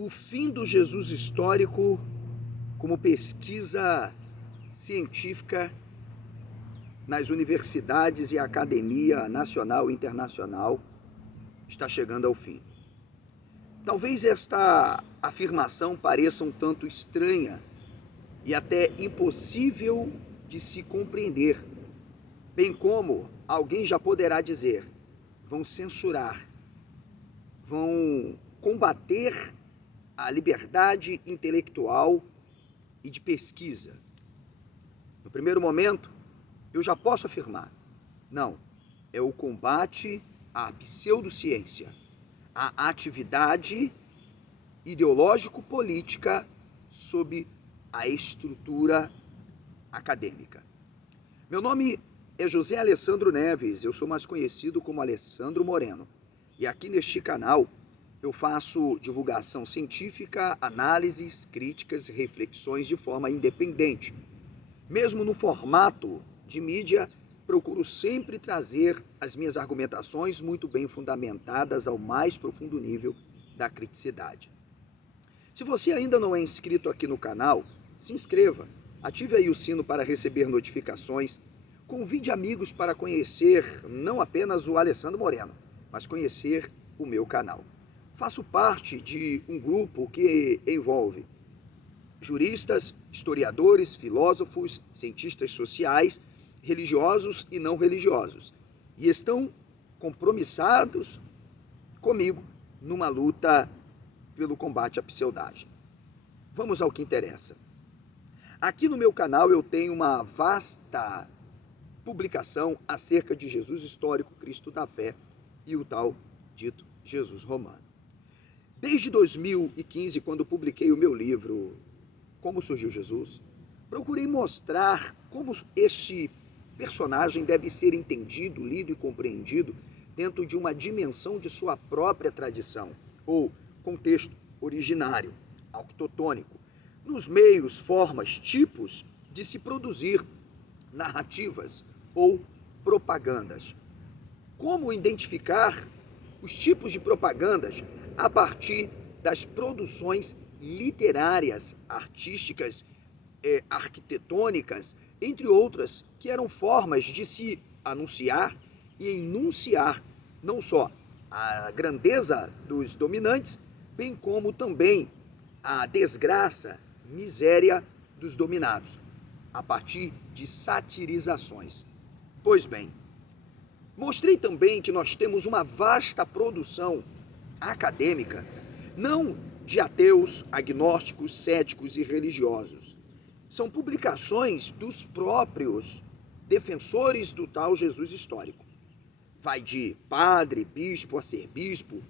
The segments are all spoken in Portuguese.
O fim do Jesus histórico como pesquisa científica nas universidades e academia nacional e internacional está chegando ao fim. Talvez esta afirmação pareça um tanto estranha e até impossível de se compreender, bem como alguém já poderá dizer: vão censurar, vão combater a liberdade intelectual e de pesquisa. No primeiro momento, eu já posso afirmar: não, é o combate à pseudociência, à atividade ideológico-política sob a estrutura acadêmica. Meu nome é José Alessandro Neves, eu sou mais conhecido como Alessandro Moreno, e aqui neste canal eu faço divulgação científica, análises, críticas e reflexões de forma independente. Mesmo no formato de mídia, procuro sempre trazer as minhas argumentações muito bem fundamentadas ao mais profundo nível da criticidade. Se você ainda não é inscrito aqui no canal, se inscreva, ative aí o sino para receber notificações, convide amigos para conhecer não apenas o Alessandro Moreno, mas conhecer o meu canal. Faço parte de um grupo que envolve juristas, historiadores, filósofos, cientistas sociais, religiosos e não religiosos, e estão compromissados comigo numa luta pelo combate à pseudagem. Vamos ao que interessa. Aqui no meu canal eu tenho uma vasta publicação acerca de Jesus histórico, Cristo da fé e o tal dito Jesus romano. Desde 2015, quando publiquei o meu livro Como Surgiu Jesus, procurei mostrar como este personagem deve ser entendido, lido e compreendido dentro de uma dimensão de sua própria tradição, ou contexto originário, autotônico, nos meios, formas, tipos de se produzir narrativas ou propagandas. Como identificar os tipos de propagandas a partir das produções literárias, artísticas, arquitetônicas, entre outras, que eram formas de se anunciar e enunciar não só a grandeza dos dominantes, bem como também a desgraça, miséria dos dominados, a partir de satirizações. Pois bem, mostrei também que nós temos uma vasta produção acadêmica, não de ateus, agnósticos, céticos e religiosos. São publicações dos próprios defensores do tal Jesus histórico. Vai de padre, bispo, arcebispo,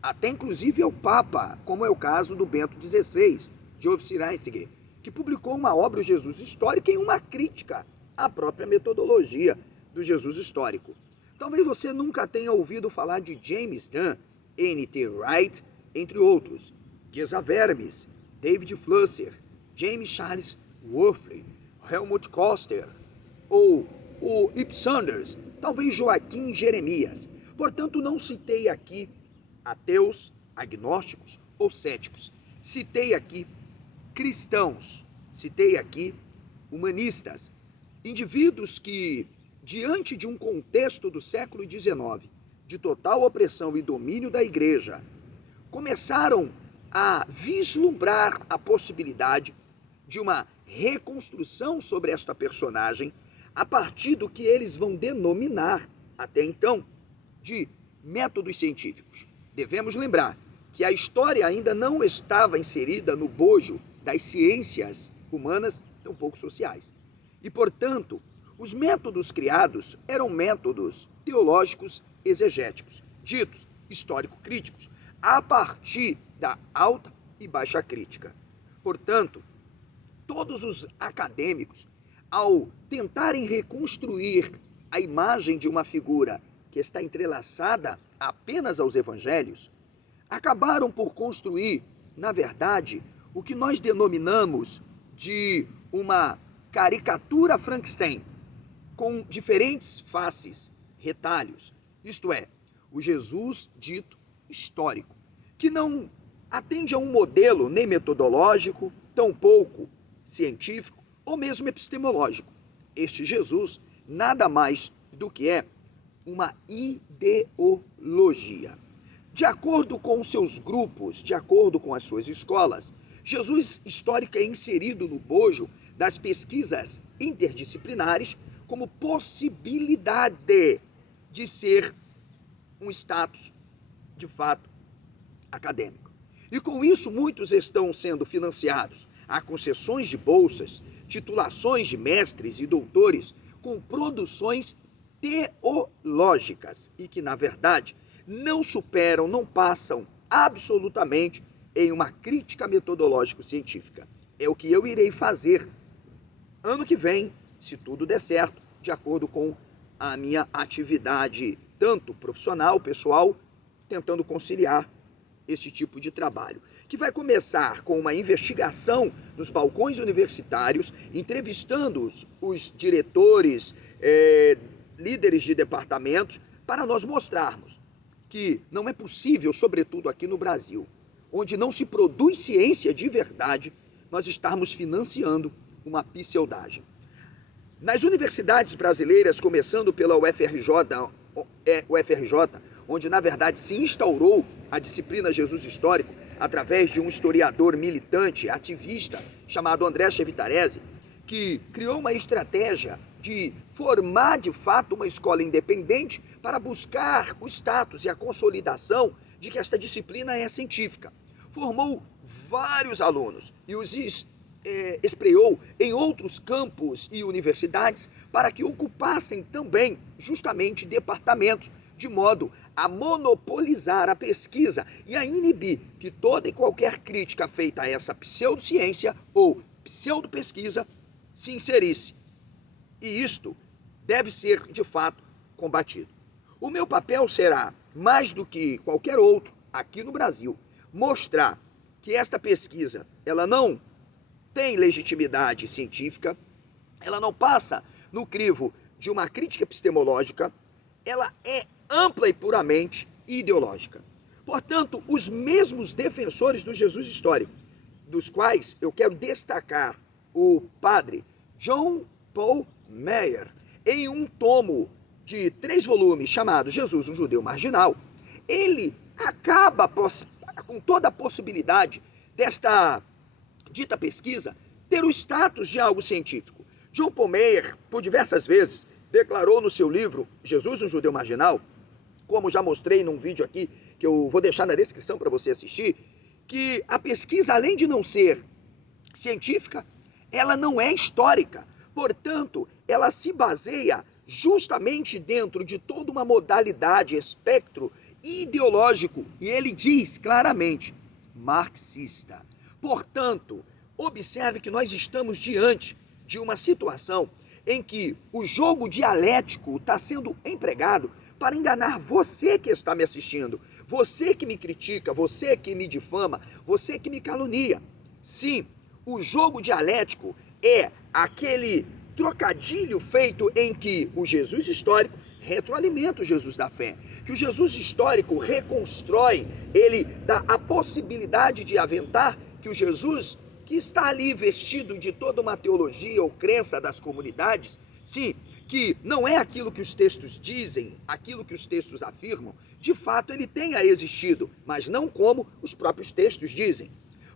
até inclusive ao Papa, como é o caso do Bento XVI, Joseph Ratzinger, que publicou uma obra, o Jesus Histórico, em uma crítica à própria metodologia do Jesus histórico. Talvez você nunca tenha ouvido falar de James Dunn, N.T. Wright, entre outros, Geza Vermes, David Flusser, James Charles Wortley, Helmut Koster, ou o Ip Sanders, talvez Joaquim Jeremias. Portanto, não citei aqui ateus, agnósticos ou céticos. Citei aqui cristãos, citei aqui humanistas, indivíduos que, diante de um contexto do século XIX, de total opressão e domínio da igreja, começaram a vislumbrar a possibilidade de uma reconstrução sobre esta personagem a partir do que eles vão denominar, até então, de métodos científicos. Devemos lembrar que a história ainda não estava inserida no bojo das ciências humanas, tampouco sociais. E, portanto, os métodos criados eram métodos teológicos exegéticos, ditos histórico-críticos, a partir da alta e baixa crítica. Portanto, todos os acadêmicos, ao tentarem reconstruir a imagem de uma figura que está entrelaçada apenas aos evangelhos, acabaram por construir, na verdade, o que nós denominamos de uma caricatura Frankenstein, com diferentes faces, retalhos, isto é, o Jesus dito histórico, que não atende a um modelo nem metodológico, tampouco científico ou mesmo epistemológico. Este Jesus nada mais do que é uma ideologia. De acordo com os seus grupos, de acordo com as suas escolas, Jesus histórico é inserido no bojo das pesquisas interdisciplinares como possibilidade de ser um status, de fato, acadêmico. E com isso, muitos estão sendo financiados a concessões de bolsas, titulações de mestres e doutores com produções teológicas e que, na verdade, não superam, não passam absolutamente em uma crítica metodológico-científica. É o que eu irei fazer ano que vem, se tudo der certo, de acordo com a minha atividade, tanto profissional, pessoal, tentando conciliar esse tipo de trabalho, que vai começar com uma investigação nos balcões universitários, entrevistando os diretores, líderes de departamentos, para nós mostrarmos que não é possível, sobretudo aqui no Brasil, onde não se produz ciência de verdade, nós estarmos financiando uma pseudagem. Nas universidades brasileiras, começando pela UFRJ, onde na verdade se instaurou a disciplina Jesus Histórico através de um historiador militante, ativista, chamado André Chevitarese, que criou uma estratégia de formar de fato uma escola independente para buscar o status e a consolidação de que esta disciplina é científica. Formou vários alunos e os espreou em outros campos e universidades para que ocupassem também justamente departamentos, de modo a monopolizar a pesquisa e a inibir que toda e qualquer crítica feita a essa pseudociência ou pseudopesquisa se inserisse. E isto deve ser, de fato, combatido. O meu papel será, mais do que qualquer outro, aqui no Brasil, mostrar que esta pesquisa, ela não tem legitimidade científica, ela não passa no crivo de uma crítica epistemológica, ela é ampla e puramente ideológica. Portanto, os mesmos defensores do Jesus histórico, dos quais eu quero destacar o padre John Paul Meyer, em um tomo de 3 volumes chamado Jesus, um Judeu Marginal, ele acaba com toda a possibilidade desta dita pesquisa ter o status de algo científico. John Paul Meyer, por diversas vezes, declarou no seu livro Jesus, um Judeu Marginal, como já mostrei num vídeo aqui, que eu vou deixar na descrição para você assistir, que a pesquisa, além de não ser científica, ela não é histórica. Portanto, ela se baseia justamente dentro de toda uma modalidade, espectro ideológico, e ele diz claramente, marxista. Portanto, observe que nós estamos diante de uma situação em que o jogo dialético está sendo empregado para enganar você que está me assistindo, você que me critica, você que me difama, você que me calunia. Sim, o jogo dialético é aquele trocadilho feito em que o Jesus histórico retroalimenta o Jesus da fé, que o Jesus histórico reconstrói, ele dá a possibilidade de aventar que o Jesus que está ali vestido de toda uma teologia ou crença das comunidades, sim, que não é aquilo que os textos dizem, aquilo que os textos afirmam, de fato ele tenha existido, mas não como os próprios textos dizem.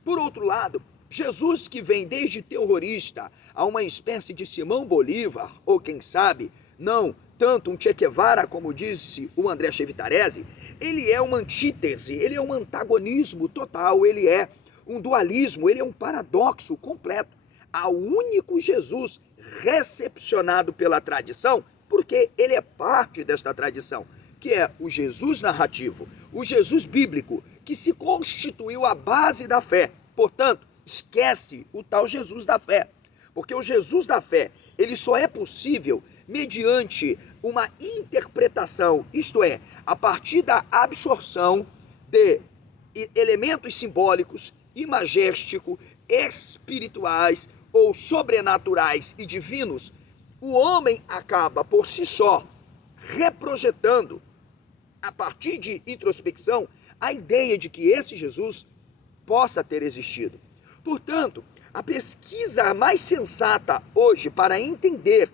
Por outro lado, Jesus que vem desde terrorista a uma espécie de Simão Bolívar, ou quem sabe, não tanto um Che Guevara, como disse o André Chevitarese, ele é uma antítese, ele é um antagonismo total, ele é um dualismo, ele é um paradoxo completo ao único Jesus recepcionado pela tradição, porque ele é parte desta tradição, que é o Jesus narrativo, o Jesus bíblico, que se constituiu a base da fé. Portanto, esquece o tal Jesus da fé, porque o Jesus da fé, ele só é possível mediante uma interpretação, isto é, a partir da absorção de elementos simbólicos, imagésticos, espirituais ou sobrenaturais e divinos. O homem acaba por si só reprojetando, a partir de introspecção, a ideia de que esse Jesus possa ter existido. Portanto, a pesquisa mais sensata hoje para entender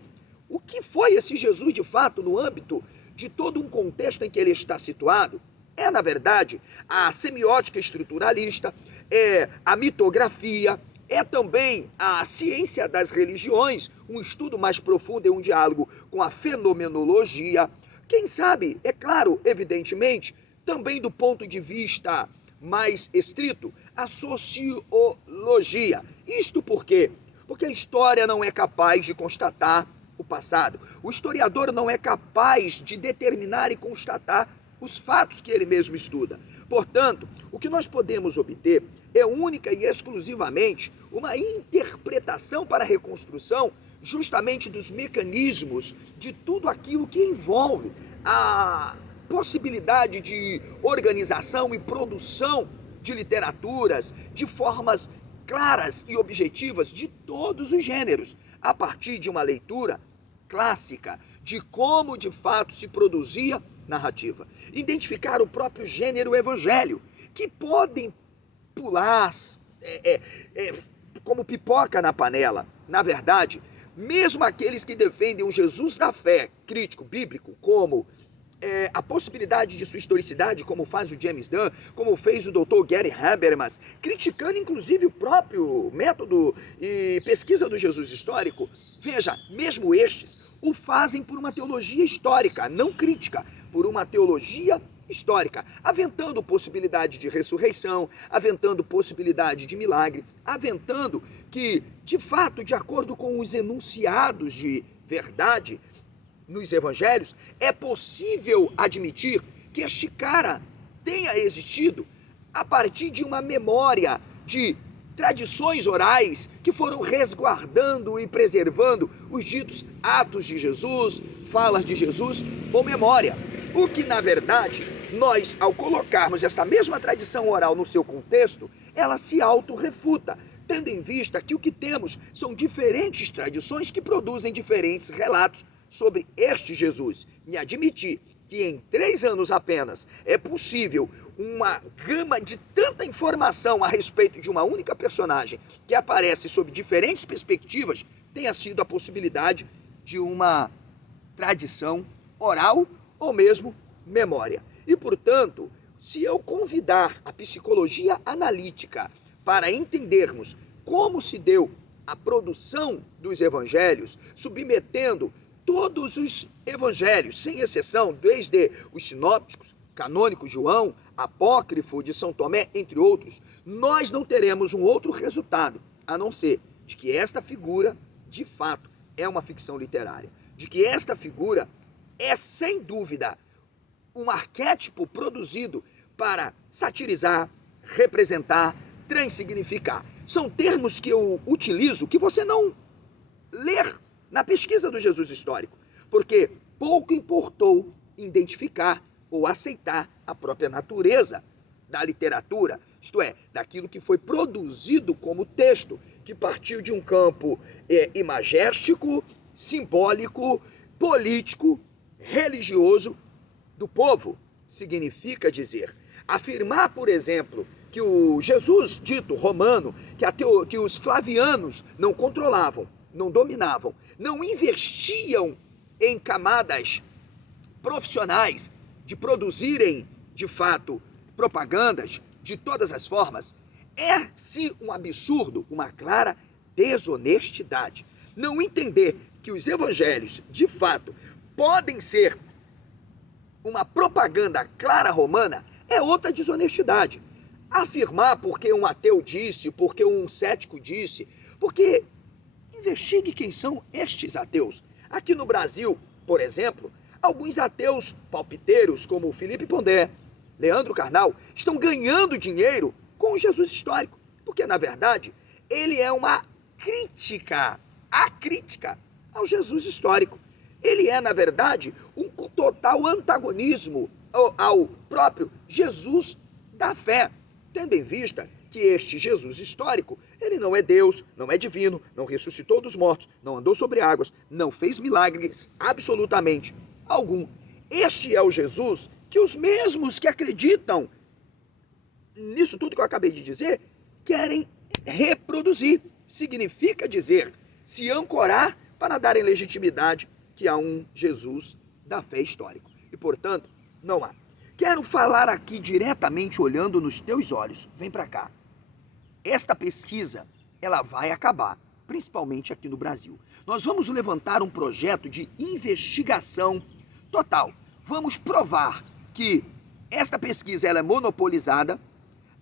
o que foi esse Jesus de fato no âmbito de todo um contexto em que ele está situado é, na verdade, a semiótica estruturalista, é a mitografia, é também a ciência das religiões, um estudo mais profundo e um diálogo com a fenomenologia. Quem sabe, é claro, evidentemente, também do ponto de vista mais estrito, a sociologia. Isto por quê? Porque a história não é capaz de constatar o passado. O historiador não é capaz de determinar e constatar os fatos que ele mesmo estuda. Portanto, o que nós podemos obter é única e exclusivamente uma interpretação para a reconstrução justamente dos mecanismos de tudo aquilo que envolve a possibilidade de organização e produção de literaturas, de formas claras e objetivas de todos os gêneros, a partir de uma leitura clássica de como de fato se produzia narrativa. Identificar o próprio gênero evangelho, que podem pular como pipoca na panela. Na verdade, mesmo aqueles que defendem um Jesus da fé crítico bíblico, como a possibilidade de sua historicidade, como faz o James Dunn, como fez o Dr. Gary Habermas, criticando inclusive o próprio método e pesquisa do Jesus histórico, veja, mesmo estes o fazem por uma teologia histórica, não crítica, por uma teologia histórica, aventando possibilidade de ressurreição, aventando possibilidade de milagre, aventando que, de fato, de acordo com os enunciados de verdade nos evangelhos, é possível admitir que este cara tenha existido a partir de uma memória de tradições orais que foram resguardando e preservando os ditos atos de Jesus, falas de Jesus ou memória. O que, na verdade, nós, ao colocarmos essa mesma tradição oral no seu contexto, ela se autorrefuta, tendo em vista que o que temos são diferentes tradições que produzem diferentes relatos sobre este Jesus. E admitir que em 3 anos apenas é possível uma gama de tanta informação a respeito de uma única personagem que aparece sob diferentes perspectivas, tenha sido a possibilidade de uma tradição oral ou mesmo memória. E, portanto, se eu convidar a psicologia analítica para entendermos como se deu a produção dos evangelhos, submetendo todos os evangelhos, sem exceção, desde os sinópticos, canônico João, apócrifo de São Tomé, entre outros, nós não teremos um outro resultado, a não ser de que esta figura, de fato, é uma ficção literária, de que esta figura é, sem dúvida, um arquétipo produzido para satirizar, representar, transsignificar. São termos que eu utilizo que você não ler na pesquisa do Jesus histórico, porque pouco importou identificar ou aceitar a própria natureza da literatura, isto é, daquilo que foi produzido como texto, que partiu de um campo imagéstico, simbólico, político, religioso do povo. Significa dizer, afirmar, por exemplo, que o Jesus dito romano, que os flavianos não controlavam, não dominavam, não investiam em camadas profissionais de produzirem, de fato, propagandas de todas as formas, é sim um absurdo, uma clara desonestidade. Não entender que os evangelhos, de fato, podem ser uma propaganda clara romana é outra desonestidade. Afirmar porque um ateu disse, porque um cético disse, porque investigue quem são estes ateus. Aqui no Brasil, por exemplo, alguns ateus palpiteiros, como Felipe Pondé, Leandro Carnal, estão ganhando dinheiro com o Jesus histórico, porque, na verdade, ele é uma crítica, a crítica ao Jesus histórico. Ele é, na verdade, um total antagonismo ao próprio Jesus da fé, tendo em vista que este Jesus histórico, ele não é Deus, não é divino, não ressuscitou dos mortos, não andou sobre águas, não fez milagres absolutamente algum. Este é o Jesus que os mesmos que acreditam nisso tudo que eu acabei de dizer, querem reproduzir. Significa dizer, se ancorar para darem legitimidade que há um Jesus da fé histórico. E, portanto, não há. Quero falar aqui diretamente olhando nos teus olhos. Vem para cá. Esta pesquisa, ela vai acabar, principalmente aqui no Brasil. Nós vamos levantar um projeto de investigação total. Vamos provar que esta pesquisa ela é monopolizada,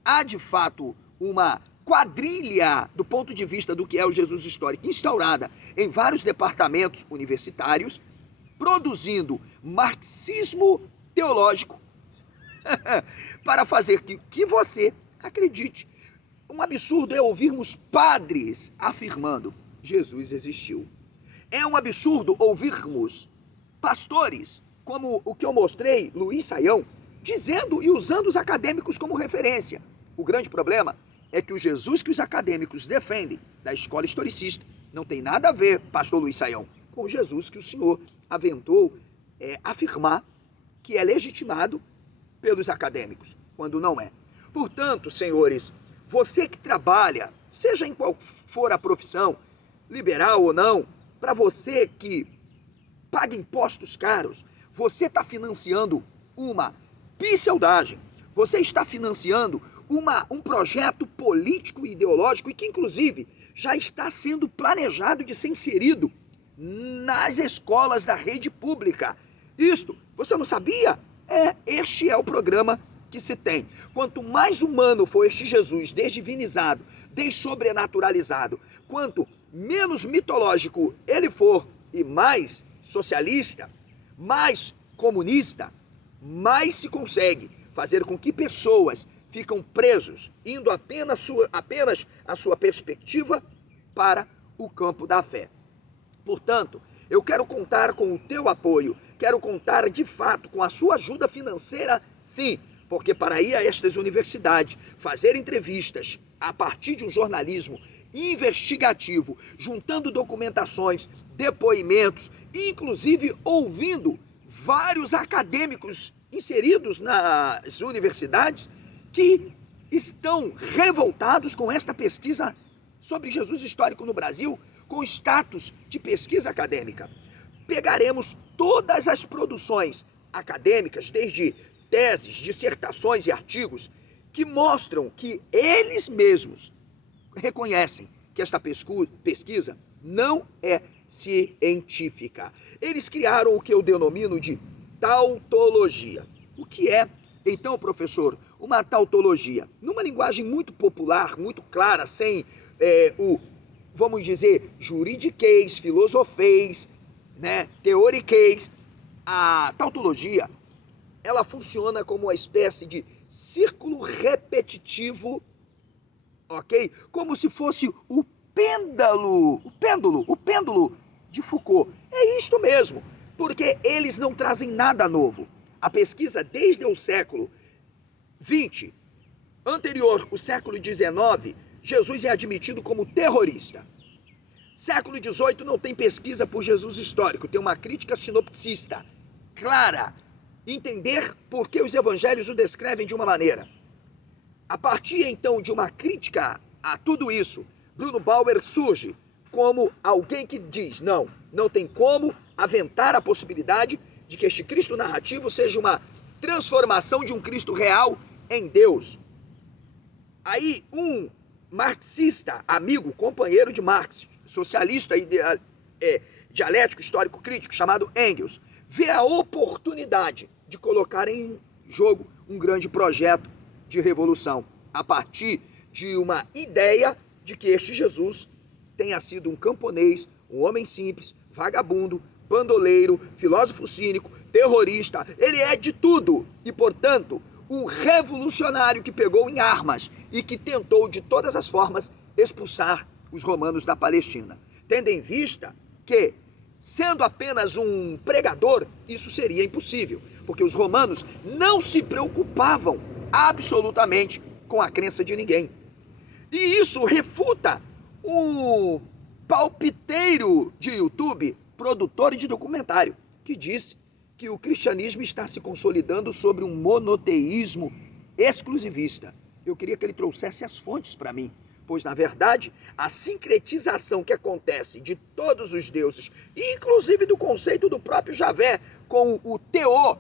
há de fato uma quadrilha do ponto de vista do que é o Jesus histórico instaurada em vários departamentos universitários, produzindo marxismo teológico para fazer que você acredite. Um absurdo é ouvirmos padres afirmando Jesus existiu. É um absurdo ouvirmos pastores, como o que eu mostrei, Luiz Saião, dizendo e usando os acadêmicos como referência. O grande problema é que o Jesus que os acadêmicos defendem da escola historicista não tem nada a ver, pastor Luiz Saião, com o Jesus que o senhor aventou afirmar que é legitimado pelos acadêmicos, quando não é. Portanto, senhores, você que trabalha, seja em qual for a profissão, liberal ou não, para você que paga impostos caros, você está financiando uma pseudagem, você está financiando um projeto político e ideológico e que, inclusive, já está sendo planejado de ser inserido nas escolas da rede pública. Isto, você não sabia? Este é o programa que se tem. Quanto mais humano for este Jesus, desdivinizado, dessobrenaturalizado, quanto menos mitológico ele for e mais socialista, mais comunista, mais se consegue fazer com que pessoas ficam presos, indo apenas a sua perspectiva para o campo da fé. Portanto, eu quero contar com o teu apoio, quero contar de fato com a sua ajuda financeira, sim, porque para ir a estas universidades, fazer entrevistas a partir de um jornalismo investigativo, juntando documentações, depoimentos, inclusive ouvindo vários acadêmicos inseridos nas universidades que estão revoltados com esta pesquisa sobre Jesus histórico no Brasil, com status de pesquisa acadêmica. Pegaremos todas as produções acadêmicas, desde teses, dissertações e artigos, que mostram que eles mesmos reconhecem que esta pesquisa não é científica. Eles criaram o que eu denomino de tautologia. O que é, então, professor, uma tautologia? Numa linguagem muito popular, muito clara, sem vamos dizer, juridiquês, filosofês, teoriquês, a tautologia, ela funciona como uma espécie de círculo repetitivo, ok? Como se fosse o pêndulo de Foucault. É isto mesmo, porque eles não trazem nada novo. A pesquisa desde o século XX, anterior ao século XIX, Jesus é admitido como terrorista. Século XVIII não tem pesquisa por Jesus histórico, tem uma crítica sinopticista, clara, entender por que os evangelhos o descrevem de uma maneira. A partir então de uma crítica a tudo isso, Bruno Bauer surge como alguém que diz, não tem como aventar a possibilidade de que este Cristo narrativo seja uma transformação de um Cristo real em Deus. Aí um marxista, amigo, companheiro de Marx, socialista e dialético histórico crítico, chamado Engels, vê a oportunidade de colocar em jogo um grande projeto de revolução, a partir de uma ideia de que este Jesus tenha sido um camponês, um homem simples, vagabundo, bandoleiro, filósofo cínico, terrorista, ele é de tudo e, portanto, um revolucionário que pegou em armas e que tentou de todas as formas expulsar os romanos da Palestina, tendo em vista que, sendo apenas um pregador, isso seria impossível, porque os romanos não se preocupavam absolutamente com a crença de ninguém. E isso refuta o palpiteiro de YouTube, produtor de documentário, que disse que o cristianismo está se consolidando sobre um monoteísmo exclusivista. eu queria que ele trouxesse as fontes para mim, pois, na verdade, a sincretização que acontece de todos os deuses, inclusive do conceito do próprio Javé, com o teô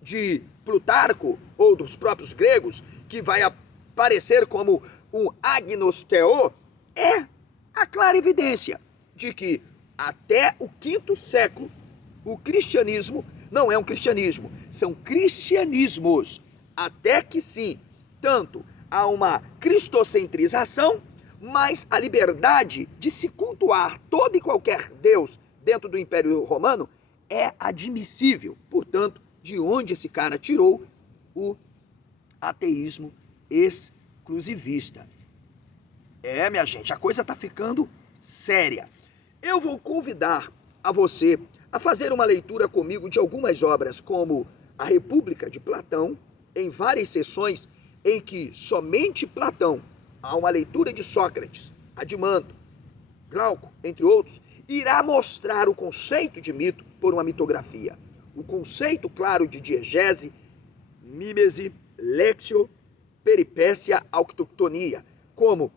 de Plutarco, ou dos próprios gregos, que vai aparecer como um agnos theô, é a clara evidência de que até o quinto século o cristianismo não é um cristianismo, são cristianismos, até que sim, tanto há uma cristocentrização, mas a liberdade de se cultuar todo e qualquer Deus dentro do Império Romano é admissível. Portanto, de onde esse cara tirou o ateísmo exclusivista? Minha gente, a coisa está ficando séria. Eu vou convidar a você a fazer uma leitura comigo de algumas obras, como A República de Platão, em várias sessões em que somente Platão, há uma leitura de Sócrates, Adimanto, Glauco, entre outros, irá mostrar o conceito de mito por uma mitografia. O conceito claro de diegese, mímese, léxio, peripécia, auctotonia, como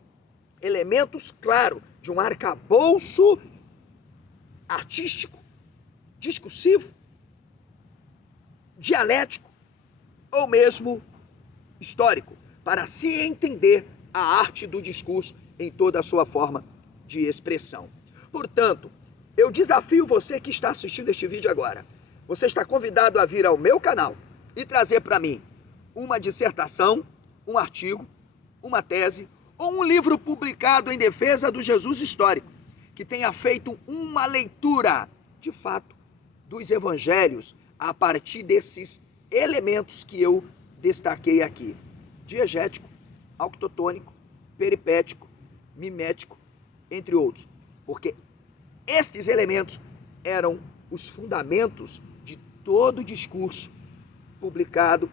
elementos claros de um arcabouço artístico, discursivo, dialético ou mesmo histórico, para se entender a arte do discurso em toda a sua forma de expressão. Portanto, eu desafio você que está assistindo este vídeo agora. Você está convidado a vir ao meu canal e trazer para mim uma dissertação, um artigo, uma tese ou um livro publicado em defesa do Jesus histórico, que tenha feito uma leitura, de fato, dos evangelhos a partir desses elementos que eu destaquei aqui: diegético, auctotônico, peripético, mimético, entre outros. Porque estes elementos eram os fundamentos de todo o discurso publicado,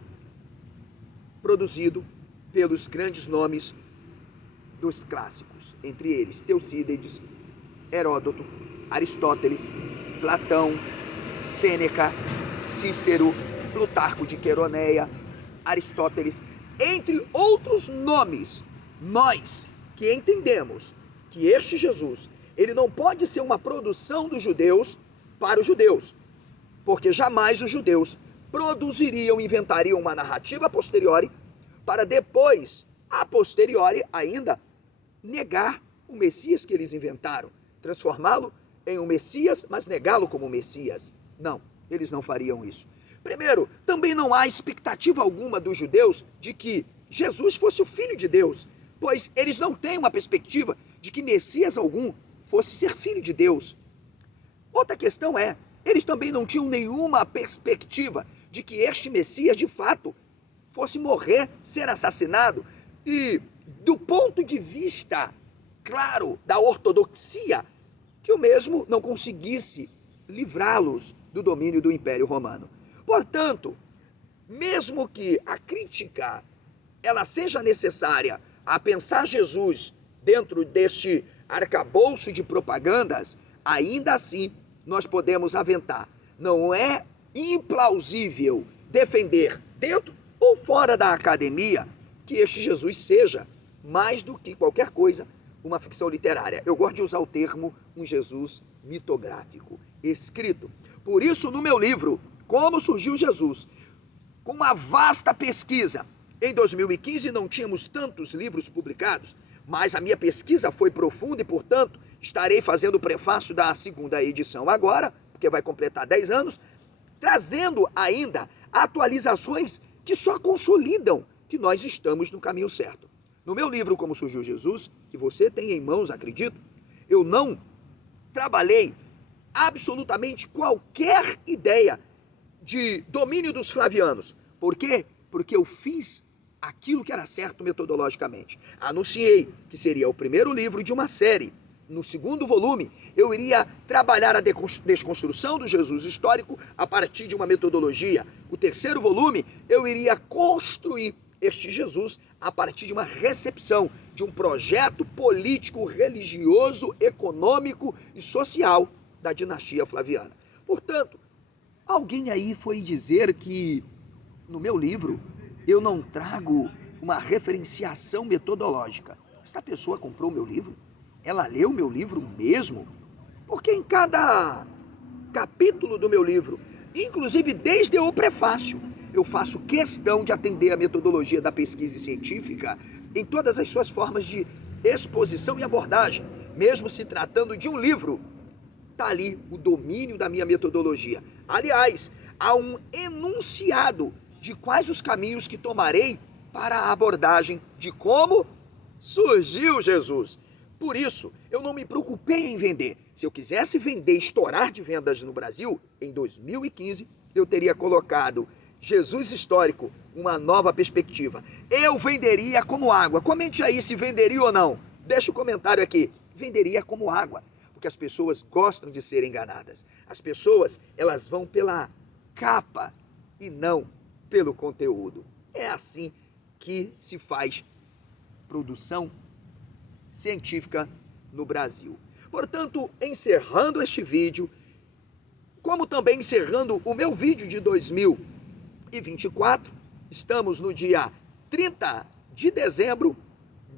produzido pelos grandes nomes dos clássicos, entre eles Teucídides, Heródoto, Aristóteles, Platão, Sêneca, Cícero, Plutarco de Queroneia, Aristóteles, entre outros nomes. Nós que entendemos que este Jesus, ele não pode ser uma produção dos judeus para os judeus, porque jamais os judeus produziriam, inventariam uma narrativa a posteriori para depois, a posteriori ainda, negar o Messias que eles inventaram, transformá-lo em um Messias, mas negá-lo como Messias. Não, eles não fariam isso. Primeiro, também não há expectativa alguma dos judeus de que Jesus fosse o Filho de Deus, pois eles não têm uma perspectiva de que Messias algum fosse ser Filho de Deus. Outra questão é, eles também não tinham nenhuma perspectiva de que este Messias, de fato, fosse morrer, ser assassinado, e do ponto de vista, claro, da ortodoxia, que o mesmo não conseguisse livrá-los do domínio do Império Romano. Portanto, mesmo que a crítica ela seja necessária a pensar Jesus dentro deste arcabouço de propagandas, ainda assim nós podemos aventar. Não é implausível defender, dentro ou fora da academia, que este Jesus seja, mais do que qualquer coisa, uma ficção literária. Eu gosto de usar o termo um Jesus mitográfico, escrito. Por isso, no meu livro, Como Surgiu Jesus, com uma vasta pesquisa, em 2015 não tínhamos tantos livros publicados, mas a minha pesquisa foi profunda e, portanto, estarei fazendo o prefácio da segunda edição agora, porque vai completar 10 anos, trazendo ainda atualizações que só consolidam que nós estamos no caminho certo. No meu livro Como Surgiu Jesus, que você tem em mãos, acredito, eu não trabalhei absolutamente qualquer ideia de domínio dos flavianos. Por quê? Porque eu fiz aquilo que era certo metodologicamente. Anunciei que seria o primeiro livro de uma série. No segundo volume, eu iria trabalhar a desconstrução do Jesus histórico a partir de uma metodologia. O terceiro volume, eu iria construir este Jesus a partir de uma recepção, de um projeto político, religioso, econômico e social da dinastia flaviana. Portanto, alguém aí foi dizer que no meu livro eu não trago uma referenciação metodológica. Esta pessoa comprou meu livro? Ela leu meu livro mesmo? Porque em cada capítulo do meu livro, inclusive desde o prefácio, eu faço questão de atender a metodologia da pesquisa científica em todas as suas formas de exposição e abordagem. Mesmo se tratando de um livro, está ali o domínio da minha metodologia. Aliás, há um enunciado de quais os caminhos que tomarei para a abordagem de como surgiu Jesus. Por isso, eu não me preocupei em vender. Se eu quisesse vender, estourar de vendas no Brasil, em 2015, eu teria colocado Jesus histórico, uma nova perspectiva. Eu venderia como água. Comente aí se venderia ou não. Deixa o comentário aqui. Venderia como água, porque as pessoas gostam de ser enganadas. As pessoas, elas vão pela capa e não pelo conteúdo. É assim que se faz produção científica no Brasil. Portanto, encerrando este vídeo, como também encerrando o meu vídeo de 2024, estamos no dia 30 de dezembro,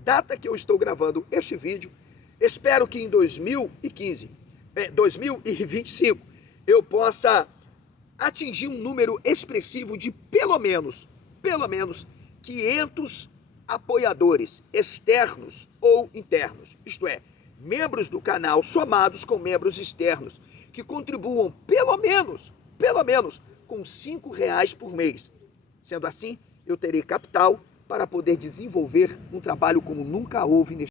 data que eu estou gravando este vídeo. Espero que em 2025, eu possa atingir um número expressivo de pelo menos 500 apoiadores externos ou internos, isto é, membros do canal somados com membros externos, que contribuam pelo menos com R$ 5 por mês. Sendo assim, eu terei capital para poder desenvolver um trabalho como nunca houve neste